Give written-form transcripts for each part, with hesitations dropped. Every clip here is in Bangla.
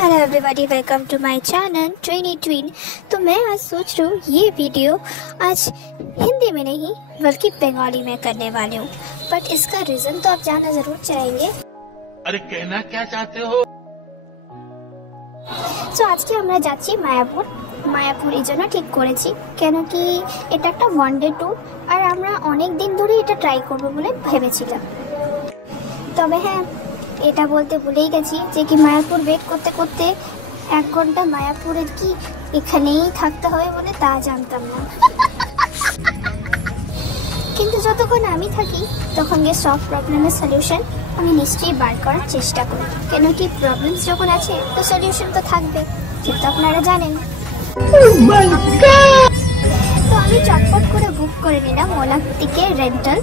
Hello everybody, welcome to my channel twinny twin. तो मैं आज सोच रही हूँ ये वीडियो आज हिंदी में नहीं बल्कि बंगाली में करने वाली हूँ, बट इसका रीजन तो आप जानना जरूर चाहेंगे। अरे कहना क्या चाहते हो? তো আজকে আমরা যাচ্ছি মায়াপুর এই জন্য ঠিক করেছি কেন কি এটা একটা ওয়ান ডে ট্যুর আর আমরা অনেক দিন ধরে এটা ট্রাই করব বলে ভেবেছিলাম। তবে হ্যাঁ, এটা বলতে ভুলেই গেছি যে কি মায়াপুর ওয়েট করতে করতে 1 ঘন্টা মায়াপুরের কি এখানেই থাকতে হবে বলে তা জানতাম না। কিন্তু যতক্ষণ আমি থাকি তখন গিয়ে সব প্রবলেমের সলিউশন আমি নিশ্চয়ই বার করার চেষ্টা করি, কেন কি প্রবলেমস যখন আছে তো সলিউশন তো থাকবে, কিন্তু আপনারা জানেন। তো আমি চটপট করে বুক করে নিলাম ওলা থেকে রেন্টাল,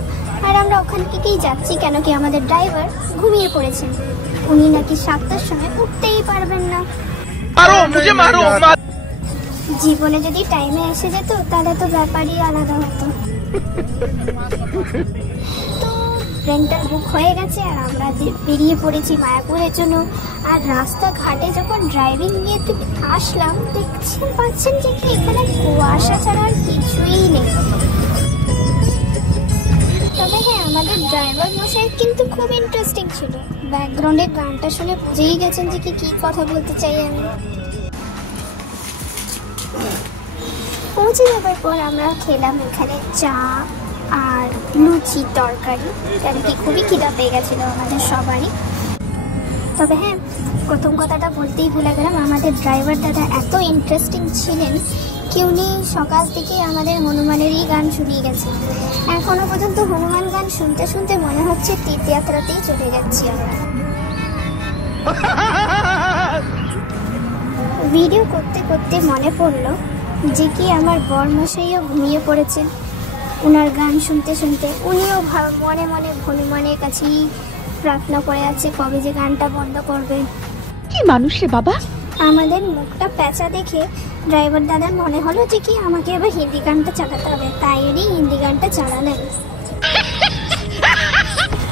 আর আমরা ওখান থেকেই যাচ্ছি কেন কি আমাদের ড্রাইভার ঘুমিয়ে পড়েছেন। উনি নাকি 7টার সময় উঠতেই পারবেন না। জীবনে যদি টাইমে এসে যেত তাহলে তো ব্যাপারই আলাদা হতো। তো রেন্টাল বুক হয়ে গেছে আর আমরা বেরিয়ে পড়েছি মায়াপুরের জন্য। আর রাস্তাঘাটে যখন ড্রাইভিং নিয়ে আসলাম পাচ্ছেন যে এখানে কুয়াশা ছাড়া আর কিছুই নেই। তবে হ্যাঁ, আমাদের ড্রাইভার মশাই কিন্তু খুব ইন্টারেস্টিং ছিল। ব্যাকগ্রাউন্ডে গানটা শুনে বুঝেই গেছেন যে কি কথা বলতে চাই আমি। পৌঁছে যাবার পর আমরা খেলাম এখানে চা আর লুচি তরকারি, কারণ কি খুবই খিদা পেয়ে গেছিলো আমাদের সবারই। তবে হ্যাঁ, প্রথম কথাটা বলতেই ভুলে গেলাম, আমাদের ড্রাইভার দাদা এত ইন্টারেস্টিং ছিলেন কি উনি সকাল থেকে আমাদের হনুমানেরই গান শুনিয়ে গেছে। এখনো পর্যন্ত হনুমান গান শুনতে শুনতে মনে হচ্ছে তীর্থযাত্রাতেই চলে যাচ্ছি আমরা। ভিডিও করতে করতে মনে পড়লো যে কি আমার বরমশাইও ঘুমিয়ে পড়েছেন ওনার গান শুনতে শুনতে। উনিও মনে মনে হনুমানের কাছেই প্রার্থনা করে আছে কবে যে গানটা বন্ধ করবে। কি মানুষ রে বাবা! আমাদের মুখটা প্যাঁচা দেখে ড্রাইভার দাদার মনে হলো যে কি আমাকে এবার হিন্দি গানটা চালাতে হবে, তাই উনি হিন্দি গানটা চালালেন।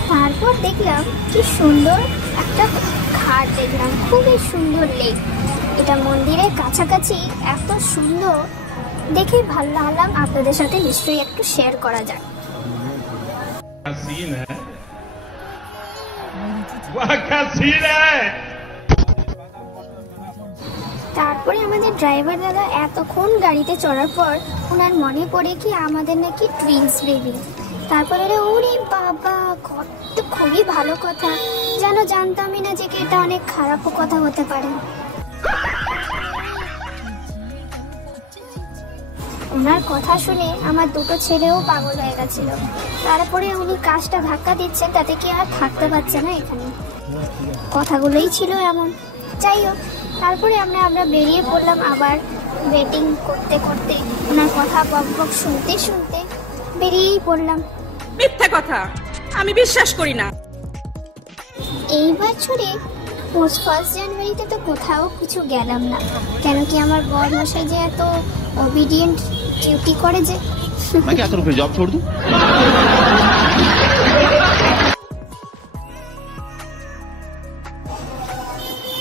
তারপর দেখলাম কি সুন্দর একটা ঘাট, দেখলাম খুবই সুন্দর লেক। এটা মন্দিরের কাছাকাছি, এত সুন্দর দেখে ভালো লাগলাম। আপনাদের সাথে নিশ্চয়ই একটু শেয়ার করা যাক। তারপরে আমাদের ড্রাইভার দাদা এতক্ষণ গাড়িতে চড়ার পর ওনার মনে পড়ে কি আমাদের নাকি টুইন্স বেবি। তারপরে ওরে বাবা, তো খুবই ভালো কথা, যেন জানতামই না যে এটা অনেক খারাপও কথা হতে পারে। ওনার কথা শুনে আমার দুটো ছেলেও পাগল হয়ে গেছিল। তারপরে উনি কাজটা ধাক্কা দিচ্ছেন, তাতে কি আর থাকতে পারছে না এখানে। কথাগুলোই ছিল এমন। যাই হোক, তারপরে আমরা বেরিয়ে পড়লাম আবার ওয়েটিং করতে করতে, ওনার কথা বক বক শুনতে শুনতে বেরিয়েই পড়লাম। মিথ্যা কথা আমি বিশ্বাস করি না। এই বছরে 1 জানুয়ারিতে তো কোথাও কিছু গেলাম না, কেন কি আমার বর মশাই যে এত ওবিডিয়েন্ট ডিউটি করে যে। मैं क्या करूं, फिर जॉब छोड़ दूं?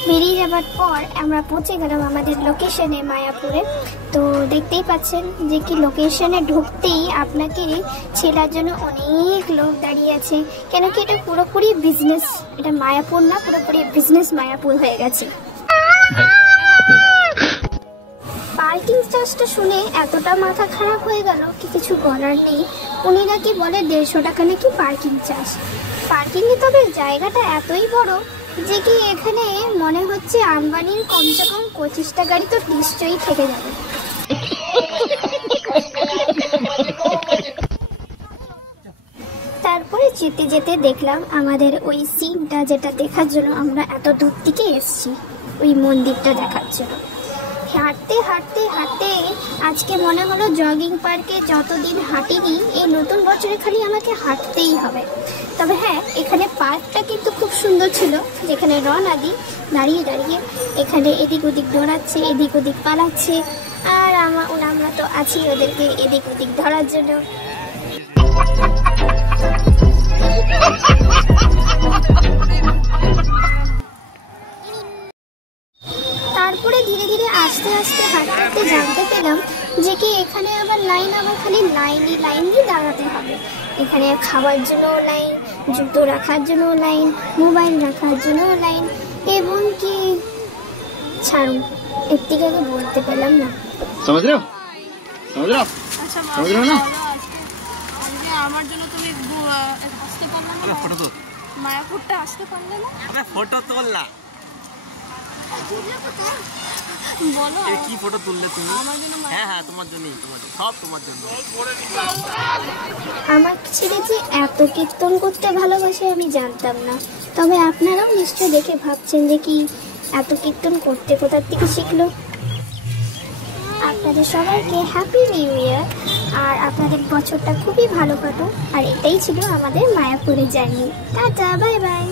বেরিয়ে যাবার পর আমরা পৌঁছে গেলাম আমাদের লোকেশনে মায়াপুরে। তো দেখতেই পাচ্ছেন যে কি লোকেশনে ঢুকতেই আপনাকে ছেলার জন্য অনেক লোক দাঁড়িয়ে আছে, কেন কি এটা পুরোপুরি বিজনেস, এটা মায়াপুর না, পুরোপুরি বিজনেস মায়াপুর হয়ে গেছে। পার্কিং চার্জটা শুনে এতটা মাথা খারাপ হয়ে গেল কি কিছু বলার নেই। উনি নাকি বলে 150 টাকা নাকি পার্কিং চার্জ। পার্কিংয়ে তবে জায়গাটা এতই বড় যে কি এখানে মনে হচ্ছে আম্বানির কমসে কম 25টা গাড়ি তো নিশ্চয়ই থেকে যাবে। তারপরে যেতে যেতে দেখলাম আমাদের ওই সিনটা যেটা দেখার জন্য আমরা এত দূর থেকে এসেছি, ওই মন্দিরটা দেখার জন্য। হাঁটতে হাঁটতে হাঁটতে আজকে মনে হলো জগিং পার্কে যতদিন হাঁটিনি, এই নতুন বছরে খালি আমাকে হাঁটতেই হবে। তবে হ্যাঁ, এখানে পার্কটা কিন্তু খুব সুন্দর ছিল, যেখানে রনাদি দাঁড়িয়ে দাঁড়িয়ে এখানে এদিক ওদিক দৌড়াচ্ছে, এদিক ওদিক পালাচ্ছে, আর আমরা তো আছি ওদেরকে এদিক ওদিক ধরার জন্য। তারপরে ধীরে ধীরে আস্তে আস্তে হাঁটতে হাঁটতে জানতে পেলাম যে কি এখানে আবার লাইন, আবার খালি লাইন দিয়ে দাঁড়াতে হবে। এখানে খাওয়ার জন্য লাইন, জুতো রাখার জন্য লাইন, মোবাইল রাখার জন্য লাইন, এবং কি ছাড়ুন, এর থেকে আগে বলতে পেলাম না। समझ रहे हो আচ্ছা समझ रहे हो ना আজকে আমার জন্য তুমি আসতে পারলে না? ফটো তো মায়াপুরটা আসতে পারলে না? ফটো তোল না। বলো কি ফটো তুললে তুমি? আমার জন্য হ্যাঁ তোমার জন্যই, সব তোমার জন্য। আমার ছেলে যে এত কীর্তন করতে ভালোবাসে আমি জানতাম না। তবে আপনারাও নিশ্চয় দেখে ভাবছেন যে কি এত কীর্তন করতে কোথা থেকে শিখলো। আপনাদের সবাইকে হ্যাপি নিউ ইয়ার, আর আপনাদের বছরটা খুবই ভালো কাটুক। আর এটাই ছিল আমাদের মায়াপুরের জার্নি। Tata, bye bye.